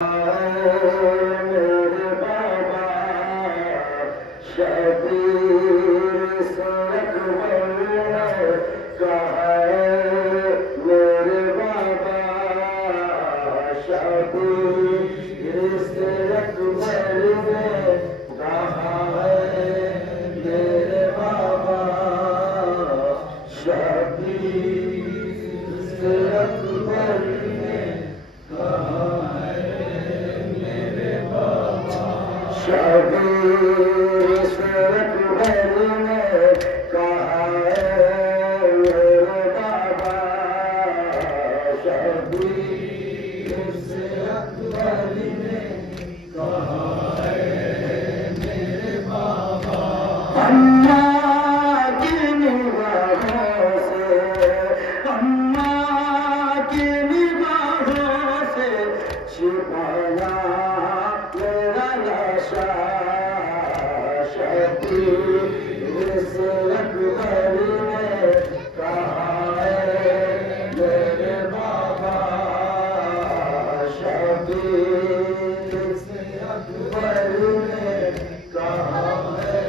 मेरे बाबा शबीर से अकबर ने कहा है, मेरे बाबा शबीर से अकबर ने कहा है, मेरे बाबा शबीर से अकबर ने कहा शबीर से अकबर ने कहा है, मेरे बाबा शबीर से अकबर ने कहा है, मेरे बाबा अम्मा की निगाहों से, अम्मा की निगाहों से छिपाना मेरा लाशा शबीर से अकबर ने कहा है, मेरे बाबा शबीर से अकबर ने कहा है,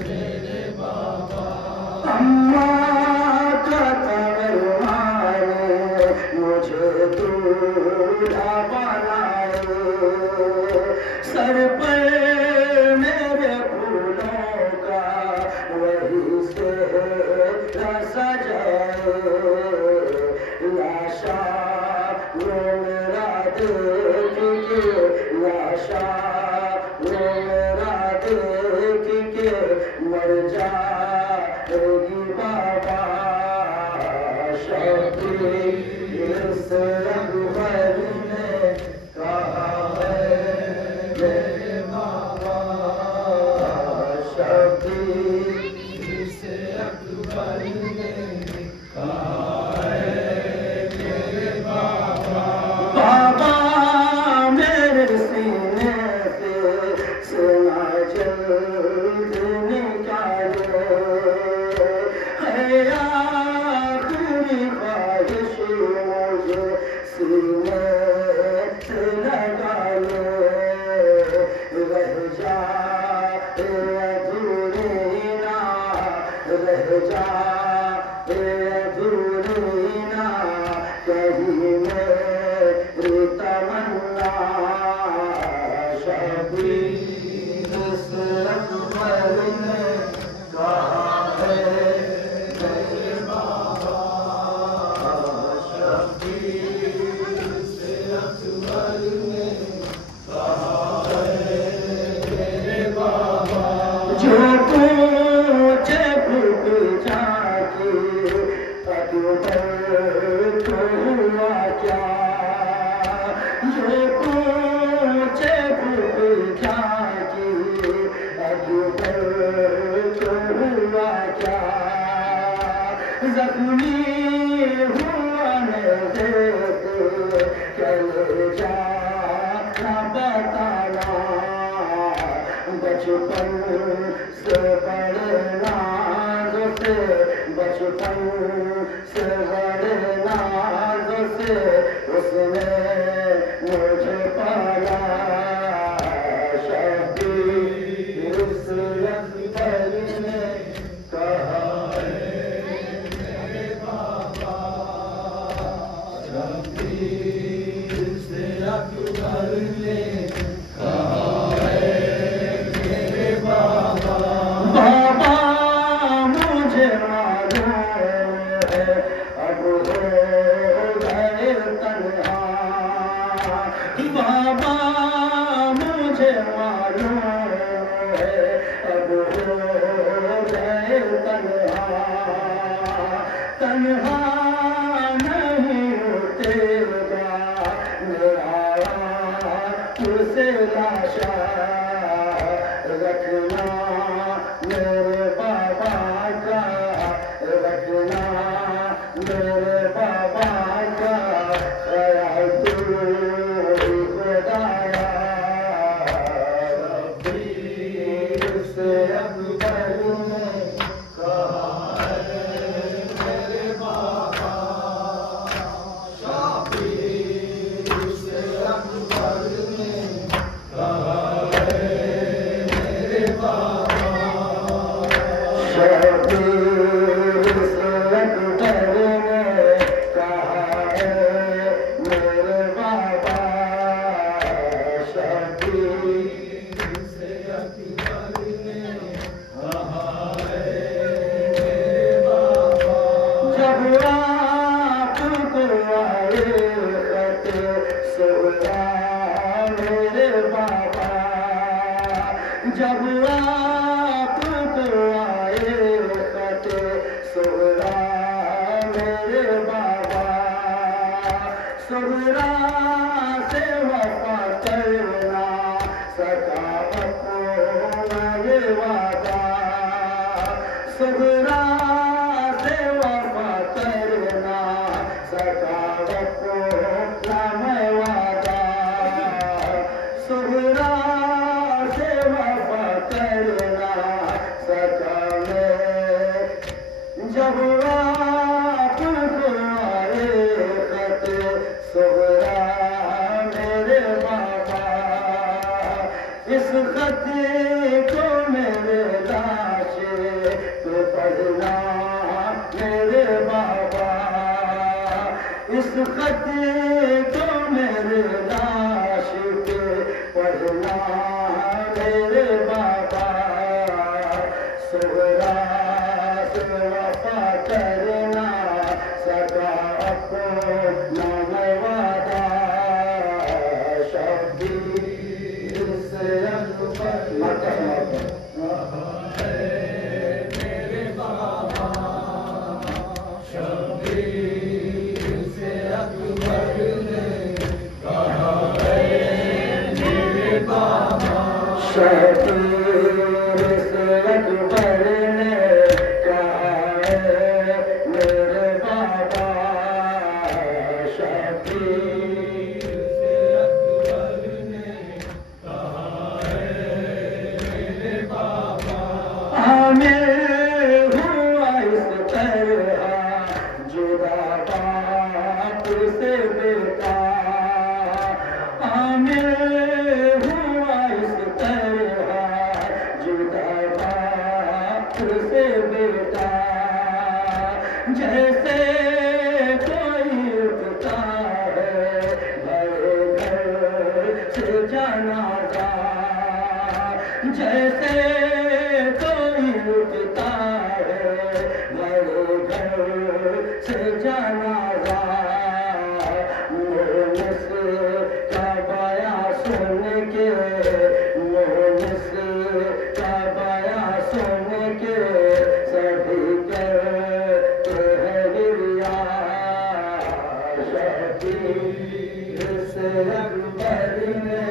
मेरे बाबा अम्मा का तवरमाने मुझे दूल्हा बनाए, सर पर मेरे फूलों का वही से सजाए, लाशा वो मेरा देख के, लाशा वो मेरा देख के मर जाएगी बाबा शबीर से अकबर ने कहा है, मेरे बाबा शबीर से अकबर ने कहा है, मेरे बाबा बाबा मेरे सीने से ना जल्द निकाले, है आखिरी ख्वाहिश मुझे सीने से लगा ले, रह जाए अधूरी ना, रह जाए अधूरी ना कहीं मेरी तमन्ना शबीर से अकबर ने कहा है, मेरे बाबा शबीर से अकबर ने कहा है, मेरे बाबा जो पूछे भूख जाके अकबर को हुआ क्या, जो पूछे भूख जाके अकबर को हुआ क्या, जख्मी हुआ न देते चले जाना बताना, बचपन से बड़े नाज से, बचपन से बड़े नाज से उसने मुझे पाला, शबीर से अकबर ने कहा है, मेरे बाबा शबीर से अकबर ने कहा है, मेरे बाबा बाबा मुझे मालूम है अब हो गए तन्हा, बाबा मुझे मालूम है अब हो गए तन्हा, तन्हा नहीं उठेगा मेरा तुझसे लाशा, रखना मेरे बाबा का, रखना मेरे बाबा का ख्याल तू खुदाया, शबीर से अकबर ने कहा है, मेरे बाबा शबीर से अकबर जब आपको आए खत सुहरा मेरे बाबा, सुहरा से वफा करना सका अपना ये वादा, सुहरा से वफा करना सका अपना मैं वादा, सुहरा से वफा करना सका मैं। जब आपको आए खत सुहरा मेरे बाबा, इस खत को मेरे लाश पे पढ़ना मेरे बाबा, इस खत को मेरे लाश पे पढ़ना मेरे बाबा, सुहरा से वफा करना सका अपना मैं वादा, शब्बीर से अकबर मेरे बाबा, शब्बीर से अकबर ने कहा है मेरे बाबा, शब्बीर से अकबर ने कहा है मेरे बाबा, शब्बीर से अकबर ने कहा है मेरे बाबा, हमें हुआ इस तरह जुदा बाप से बेटा, हमें हुआ इस तरह जुदा बाप से बेटा, जैसे कोई उठता है बड़े घर से जनाजा, जैसे कोई उठता है बड़े घर से जनाजा, मुझ का बया सुन के, मुझ का बया सुन के सभी कहते हैं गिरिया, शब्बीर से अकबर ने